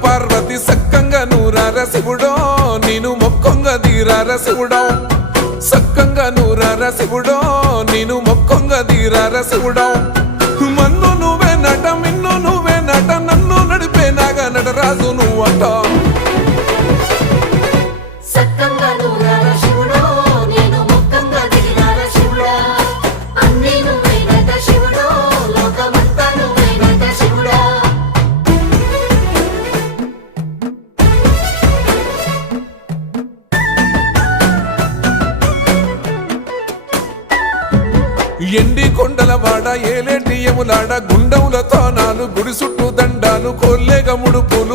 పార్వతి సక్కంగా నూరార శివుడో నేను మొక్కంగా తీరార శివుడో సక్కంగా నూరార శివుడో నేను మొక్కంగా తీరార శివుడో మన్ను నువ్వే నట మిన్ను నువ్వే నట నన్ను నడిపే నాగా నటరాజు నువ్వంట ఎండి కొండల వాడ ఏలేటి యములాడ గుండముల తానాలు గుడి చుట్టూ దండాలు కోల్లేగ ముడుపు